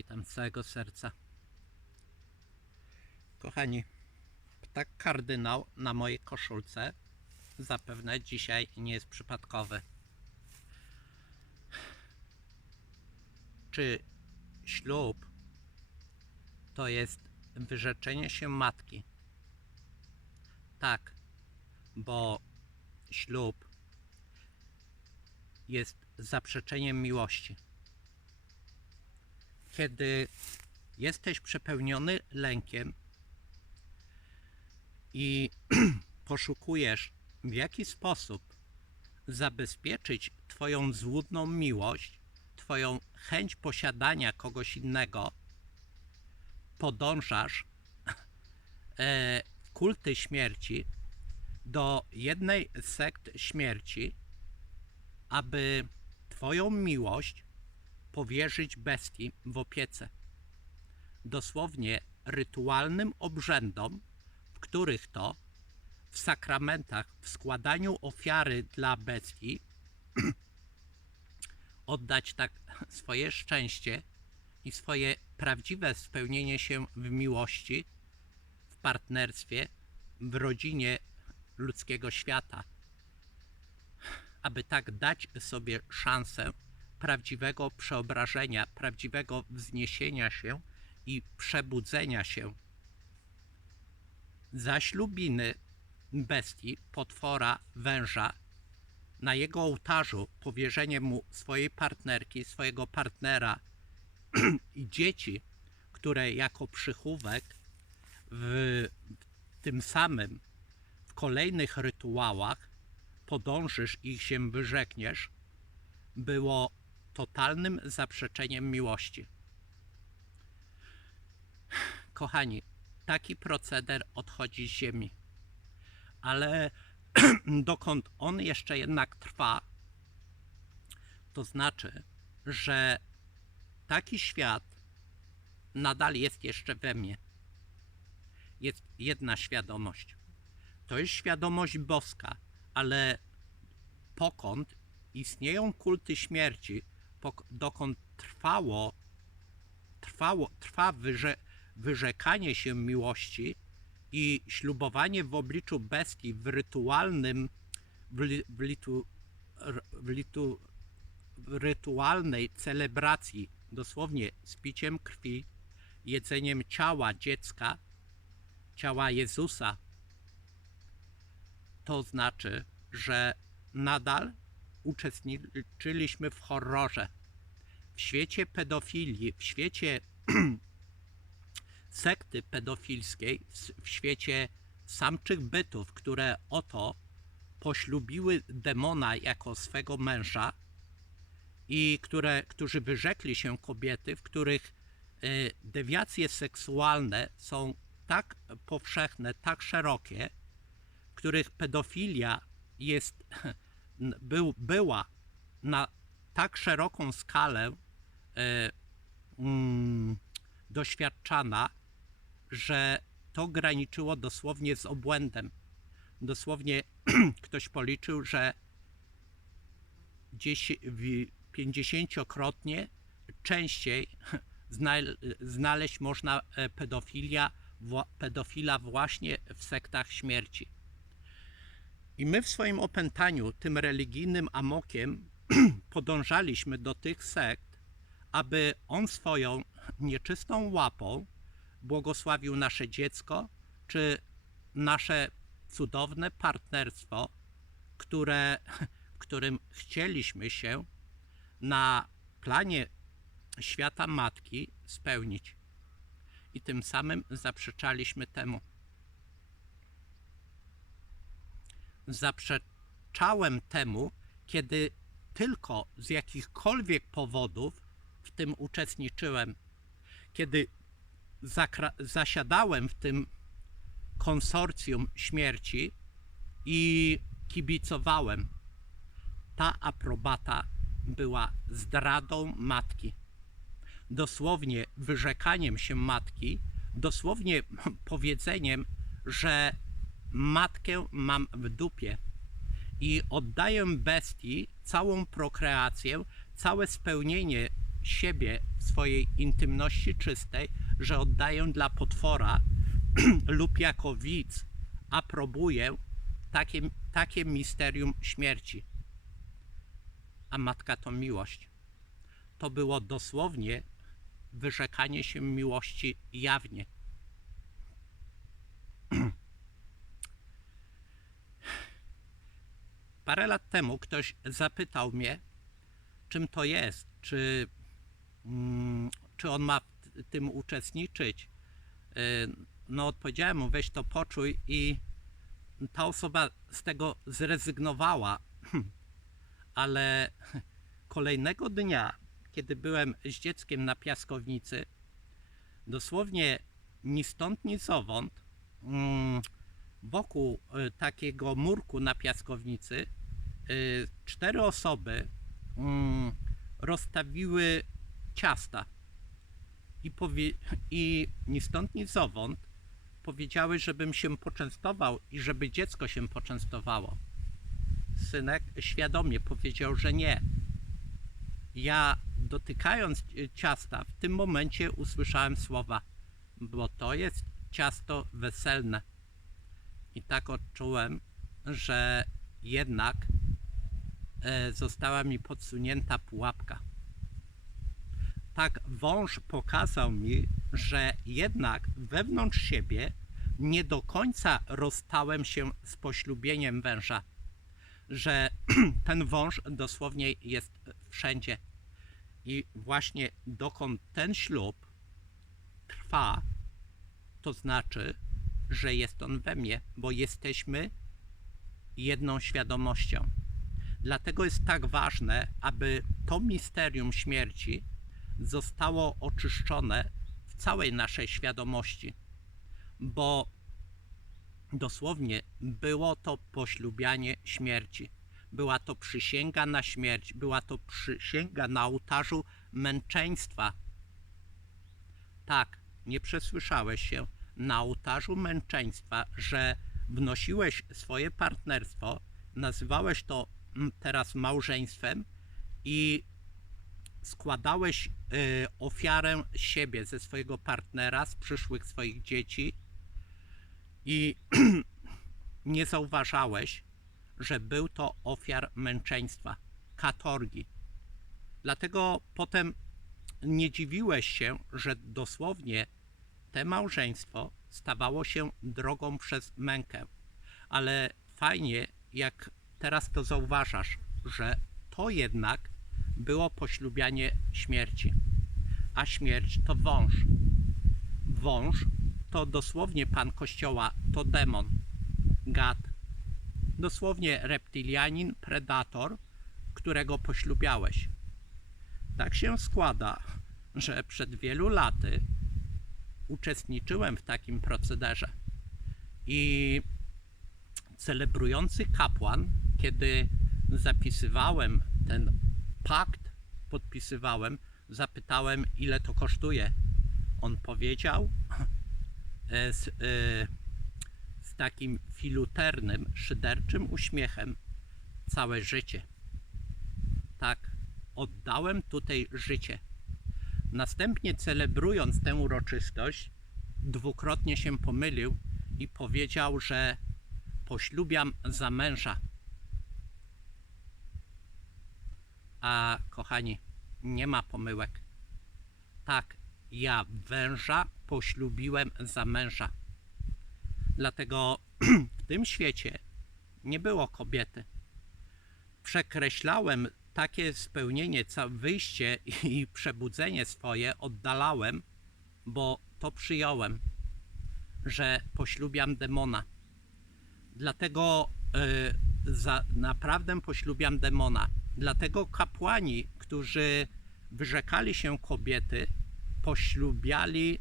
Witam z całego serca. Kochani, ptak kardynał na mojej koszulce zapewne dzisiaj nie jest przypadkowy. Czy ślub to jest wyrzeczenie się matki? Tak, bo ślub jest zaprzeczeniem miłości kiedy jesteś przepełniony lękiem i poszukujesz, w jaki sposób zabezpieczyć Twoją złudną miłość, Twoją chęć posiadania kogoś innego, podążasz e, kulty śmierci do jednej sekt śmierci, aby Twoją miłość powierzyć bestii w opiece. Dosłownie rytualnym obrzędom, w których to w sakramentach, w składaniu ofiary dla bestii, oddać tak swoje szczęście i swoje prawdziwe spełnienie się w miłości, w partnerstwie, w rodzinie ludzkiego świata, aby tak dać sobie szansę prawdziwego przeobrażenia, prawdziwego wzniesienia się i przebudzenia się. Zaślubiny bestii, potwora, węża, na jego ołtarzu powierzenie mu swojej partnerki, swojego partnera i dzieci, które jako przychówek w, tym samym w kolejnych rytuałach podążysz i się wyrzekniesz, było totalnym zaprzeczeniem miłości. Kochani, taki proceder odchodzi z ziemi. Ale dokąd on jeszcze jednak trwa, to znaczy, że taki świat nadal jest jeszcze we mnie. Jest jedna świadomość. To jest świadomość boska, ale pokąd istnieją kulty śmierci, dokąd trwało, trwało, trwa wyrze, wyrzekanie się miłości i ślubowanie w obliczu bestii w rytualnym, w, li, w, litu, w, litu, w rytualnej celebracji, dosłownie z piciem krwi, jedzeniem ciała dziecka, ciała Jezusa, to znaczy, że nadal uczestniczyliśmy w horrorze. W świecie pedofilii, w świecie sekty pedofilskiej, w świecie samczych bytów, które oto poślubiły demona jako swego męża i które, którzy wyrzekli się kobiety, w których y, dewiacje seksualne są tak powszechne, tak szerokie, w których pedofilia jest był, była na tak szeroką skalę e, mm, doświadczana, że to graniczyło dosłownie z obłędem. Dosłownie ktoś policzył, że pięćdziesięciokrotnie częściej znaleźć można e, pedofilia, pedofila właśnie w sektach śmierci. I my w swoim opętaniu, tym religijnym amokiem, podążaliśmy do tych sekt, aby on swoją nieczystą łapą błogosławił nasze dziecko, czy nasze cudowne partnerstwo, które, którym chcieliśmy się na planie świata matki spełnić. I tym samym zaprzeczaliśmy temu. Zaprzeczałem temu, kiedy tylko z jakichkolwiek powodów w tym uczestniczyłem. Kiedy zasiadałem w tym konsorcjum śmierci i kibicowałem, ta aprobata była zdradą matki. Dosłownie wyrzekaniem się matki, dosłownie powiedzeniem, że matkę mam w dupie i oddaję bestii całą prokreację, całe spełnienie siebie swojej intymności czystej, że oddaję dla potwora lub jako widz aprobuję takie, takie misterium śmierci. A matka to miłość. To było dosłownie wyrzekanie się miłości jawnie. Parę lat temu ktoś zapytał mnie, czym to jest, czy, mm, czy on ma w tym uczestniczyć. Y, No, odpowiedziałem mu, weź to poczuj, i ta osoba z tego zrezygnowała. Ale kolejnego dnia, kiedy byłem z dzieckiem na piaskownicy, dosłownie ni stąd, ni zowąd, mm, wokół y, takiego murku na piaskownicy, cztery osoby mm, rozstawiły ciasta. I, powie, I ni stąd, ni zowąd powiedziały, żebym się poczęstował i żeby dziecko się poczęstowało. Synek świadomie powiedział, że nie. Ja dotykając e, ciasta, w tym momencie usłyszałem słowa, bo to jest ciasto weselne. I tak odczułem, że jednak została mi podsunięta pułapka. Tak wąż pokazał mi, że jednak wewnątrz siebie nie do końca rozstałem się z poślubieniem węża, że ten wąż dosłownie jest wszędzie. I właśnie dokąd ten ślub trwa, to znaczy, że jest on we mnie, bo jesteśmy jedną świadomością. Dlatego jest tak ważne, aby to misterium śmierci zostało oczyszczone w całej naszej świadomości, bo dosłownie było to poślubianie śmierci. Była to przysięga na śmierć, była to przysięga na ołtarzu męczeństwa. Tak, nie przesłyszałeś się, na ołtarzu męczeństwa, że wnosiłeś swoje partnerstwo, nazywałeś to teraz małżeństwem i składałeś y, ofiarę siebie, ze swojego partnera, z przyszłych swoich dzieci i nie zauważałeś, że był to ofiar męczeństwa, katorgi. Dlatego potem nie dziwiłeś się, że dosłownie te małżeństwo stawało się drogą przez mękę. Ale fajnie, jak teraz to zauważasz, że to jednak było poślubianie śmierci. A śmierć to wąż. Wąż to dosłownie pan kościoła, to demon, gad. Dosłownie reptilianin, predator, którego poślubiałeś. Tak się składa, że przed wielu laty uczestniczyłem w takim procederze. I celebrujący kapłan, kiedy zapisywałem ten pakt, podpisywałem, zapytałem, ile to kosztuje. On powiedział e, z, e, z takim filuternym, szyderczym uśmiechem: całe życie. Tak, oddałem tutaj życie. Następnie celebrując tę uroczystość, dwukrotnie się pomylił i powiedział, że poślubiam za męża. A kochani, nie ma pomyłek. Tak, ja węża poślubiłem za męża. Dlatego w tym świecie nie było kobiety. Przekreślałem takie spełnienie, wyjście i przebudzenie swoje oddalałem, bo to przyjąłem, że poślubiam demona. Dlatego y, za, naprawdę poślubiam demona. Dlatego kapłani, którzy wyrzekali się kobiety, poślubiali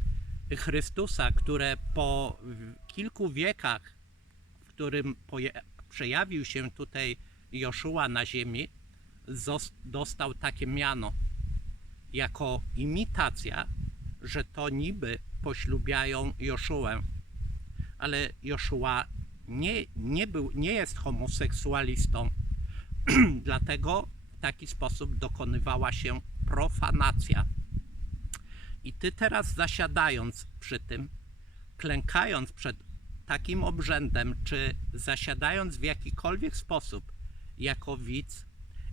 Chrystusa, które po kilku wiekach, w którym przejawił się tutaj Joszua na ziemi, dostał takie miano jako imitacja, że to niby poślubiają Joszuę. Ale Joszua nie, nie, nie jest homoseksualistą, dlatego w taki sposób dokonywała się profanacja. I ty teraz zasiadając przy tym, klękając przed takim obrzędem, czy zasiadając w jakikolwiek sposób jako widz,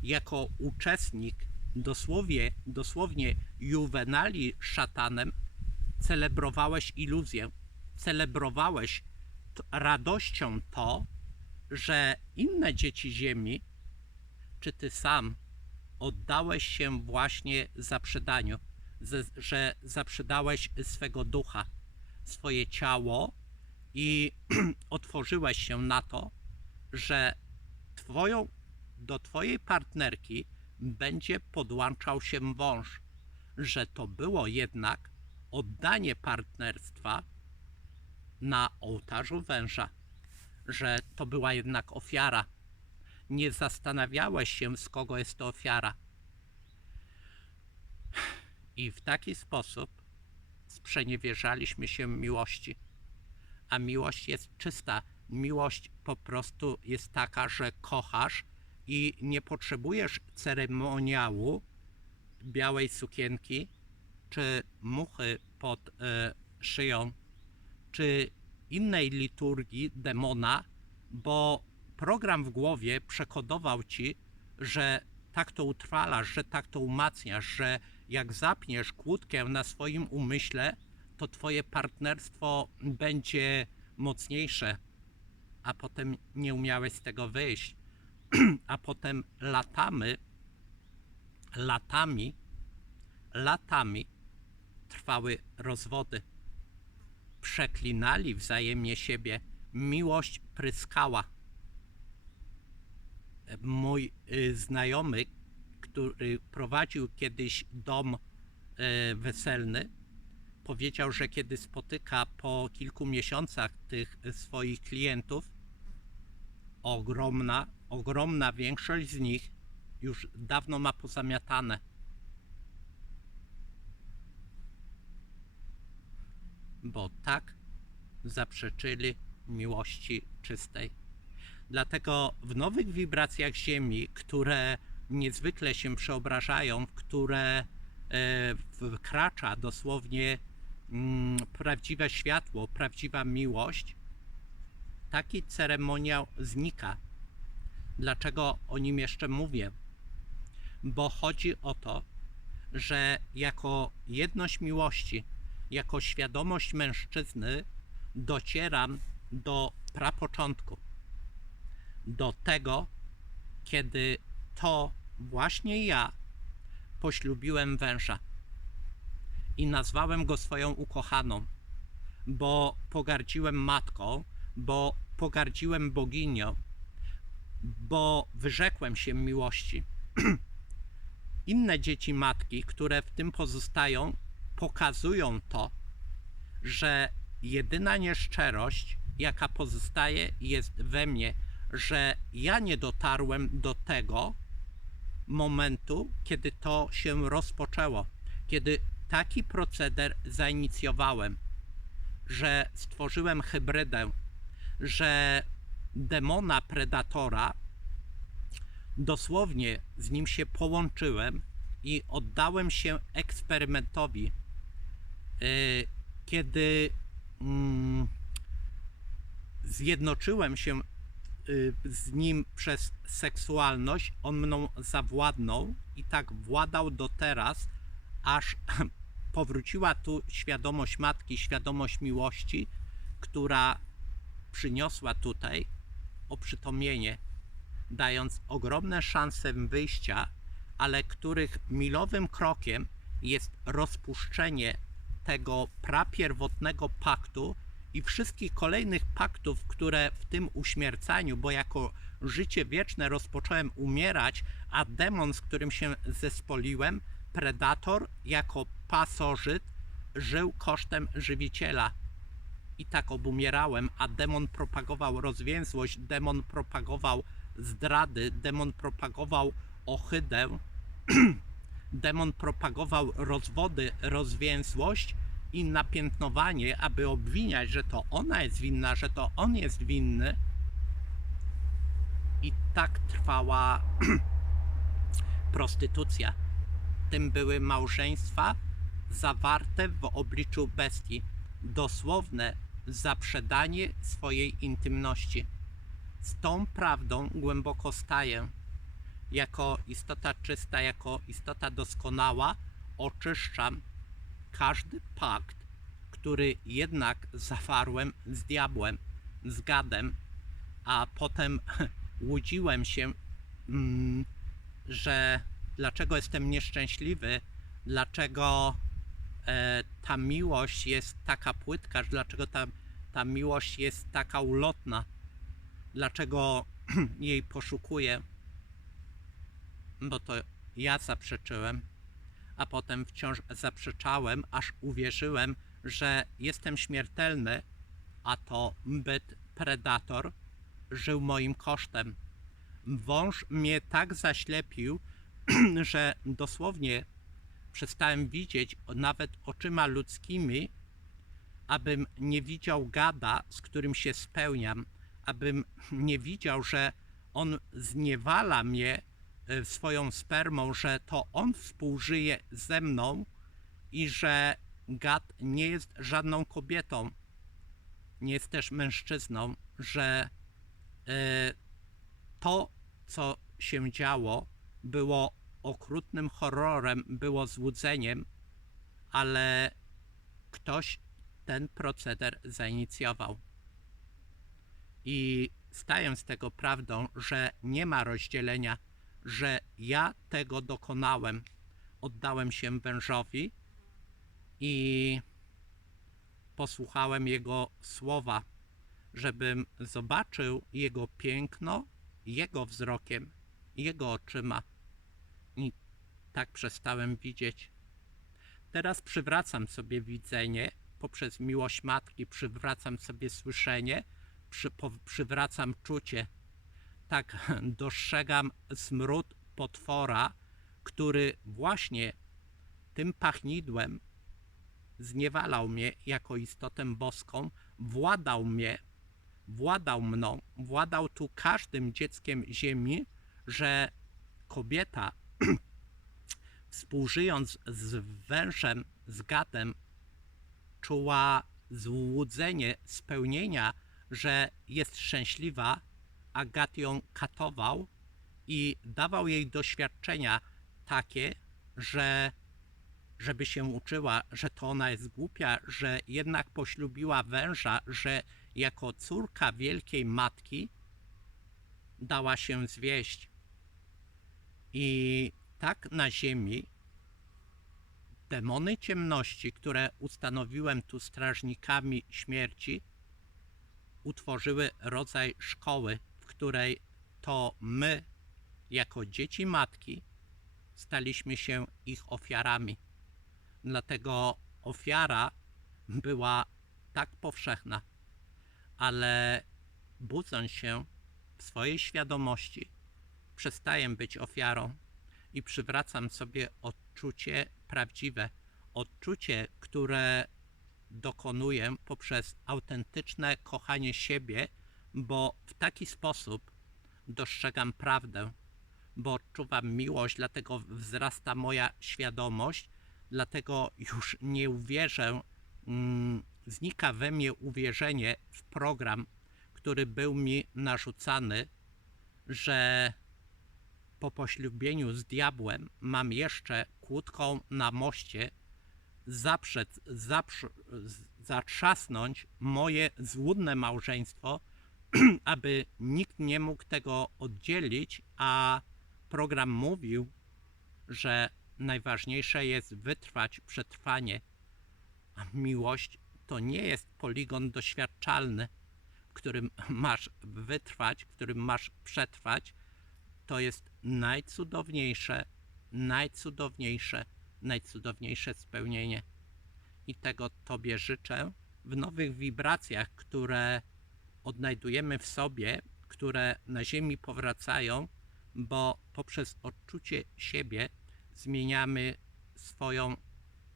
jako uczestnik, dosłownie, dosłownie juwenali szatanem, celebrowałeś iluzję, celebrowałeś radością to, że inne dzieci Ziemi, czy ty sam, oddałeś się właśnie zaprzedaniu, ze, że zaprzedałeś swego ducha, swoje ciało i otworzyłeś się na to, że twoją, do twojej partnerki będzie podłączał się wąż, że to było jednak oddanie partnerstwa na ołtarzu węża, że to była jednak ofiara. Nie zastanawiałeś się, z kogo jest to ofiara. I w taki sposób sprzeniewierzaliśmy się miłości. A miłość jest czysta. Miłość po prostu jest taka, że kochasz i nie potrzebujesz ceremoniału białej sukienki, czy muchy pod e, szyją, czy innej liturgii demona, bo program w głowie przekodował ci, że tak to utrwalasz, że tak to umacniasz, że jak zapniesz kłódkę na swoim umyśle, to twoje partnerstwo będzie mocniejsze, a potem nie umiałeś z tego wyjść, a potem latamy, latami, latami trwały rozwody. Przeklinali wzajemnie siebie, miłość pryskała. Mój y, znajomy, który prowadził kiedyś dom y, weselny, powiedział, że kiedy spotyka po kilku miesiącach tych swoich klientów, ogromna, ogromna większość z nich już dawno ma pozamiatane. Bo tak zaprzeczyli miłości czystej. Dlatego w nowych wibracjach Ziemi, które niezwykle się przeobrażają, w które e, wkracza dosłownie mm, prawdziwe światło, prawdziwa miłość, taki ceremoniał znika. Dlaczego o nim jeszcze mówię? Bo chodzi o to, że jako jedność miłości, jako świadomość mężczyzny docieram do prapoczątku, do tego, kiedy to właśnie ja poślubiłem węża i nazwałem go swoją ukochaną, bo pogardziłem matką, bo pogardziłem boginią, bo wyrzekłem się miłości. Inne dzieci matki, które w tym pozostają, pokazują to, że jedyna nieszczerość, jaka pozostaje, jest we mnie, że ja nie dotarłem do tego momentu, kiedy to się rozpoczęło, kiedy taki proceder zainicjowałem, że stworzyłem hybrydę, że demona predatora dosłownie z nim się połączyłem i oddałem się eksperymentowi. Yy, Kiedy mm, zjednoczyłem się y, z nim przez seksualność, on mną zawładnął i tak władał do teraz, aż powróciła tu świadomość matki, świadomość miłości, która przyniosła tutaj oprzytomnienie, dając ogromne szanse wyjścia, ale których milowym krokiem jest rozpuszczenie tego prapierwotnego paktu i wszystkich kolejnych paktów, które w tym uśmiercaniu, bo jako życie wieczne rozpocząłem umierać, a demon, z którym się zespoliłem, predator jako pasożyt, żył kosztem żywiciela. I tak obumierałem, a demon propagował rozwięzłość, demon propagował zdrady, demon propagował ohydę, demon propagował rozwody, rozwięzłość i napiętnowanie, aby obwiniać, że to ona jest winna, że to on jest winny. I tak trwała prostytucja. tym były małżeństwa zawarte w obliczu bestii. Dosłowne zaprzedanie swojej intymności. Z tą prawdą głęboko staję. Jako istota czysta, jako istota doskonała, oczyszczam każdy pakt, który jednak zawarłem z diabłem, z gadem, a potem łudziłem się, mm, że dlaczego jestem nieszczęśliwy, dlaczego e, ta miłość jest taka płytka, dlaczego ta, ta miłość jest taka ulotna, dlaczego jej poszukuję, bo to ja zaprzeczyłem, a potem wciąż zaprzeczałem, aż uwierzyłem, że jestem śmiertelny, a to byt predator żył moim kosztem. Wąż mnie tak zaślepił, że dosłownie przestałem widzieć nawet oczyma ludzkimi, abym nie widział gada, z którym się spełniam, abym nie widział, że on zniewala mnie swoją spermą, że to on współżyje ze mną i że gad nie jest żadną kobietą, nie jest też mężczyzną, że e, to, co się działo, było okrutnym horrorem, było złudzeniem, ale ktoś ten proceder zainicjował. I staję z tego prawdą, że nie ma rozdzielenia, że ja tego dokonałem. Oddałem się wężowi i posłuchałem jego słowa, żebym zobaczył jego piękno jego wzrokiem, jego oczyma. I tak przestałem widzieć. Teraz przywracam sobie widzenie poprzez miłość matki, przywracam sobie słyszenie, przy, po, przywracam czucie. Tak dostrzegam smród potwora, który właśnie tym pachnidłem zniewalał mnie jako istotę boską, władał mnie, władał mną, władał tu każdym dzieckiem ziemi, że kobieta współżyjąc z wężem, z gadem, czuła złudzenie spełnienia, że jest szczęśliwa, a gad ją katował i dawał jej doświadczenia takie, że żeby się uczyła, że to ona jest głupia, że jednak poślubiła węża, że jako córka wielkiej matki dała się zwieść. I tak na ziemi demony ciemności, które ustanowiłem tu strażnikami śmierci, utworzyły rodzaj szkoły, której to my, jako dzieci matki, staliśmy się ich ofiarami. Dlatego ofiara była tak powszechna, ale budząc się w swojej świadomości, przestaję być ofiarą i przywracam sobie odczucie prawdziwe, odczucie, które dokonuję poprzez autentyczne kochanie siebie, bo w taki sposób dostrzegam prawdę, bo odczuwam miłość, dlatego wzrasta moja świadomość, dlatego już nie uwierzę, mm, znika we mnie uwierzenie w program, który był mi narzucany, że po poślubieniu z diabłem mam jeszcze kłódką na moście zaprzeć, zaprz, zatrzasnąć moje złudne małżeństwo, aby nikt nie mógł tego oddzielić, a program mówił, że najważniejsze jest wytrwać przetrwanie, a miłość to nie jest poligon doświadczalny, w którym masz wytrwać, w którym masz przetrwać, to jest najcudowniejsze, najcudowniejsze, najcudowniejsze spełnienie. I tego Tobie życzę w nowych wibracjach, które odnajdujemy w sobie, które na Ziemi powracają, bo poprzez odczucie siebie zmieniamy swoją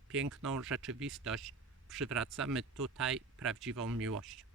piękną rzeczywistość, przywracamy tutaj prawdziwą miłość.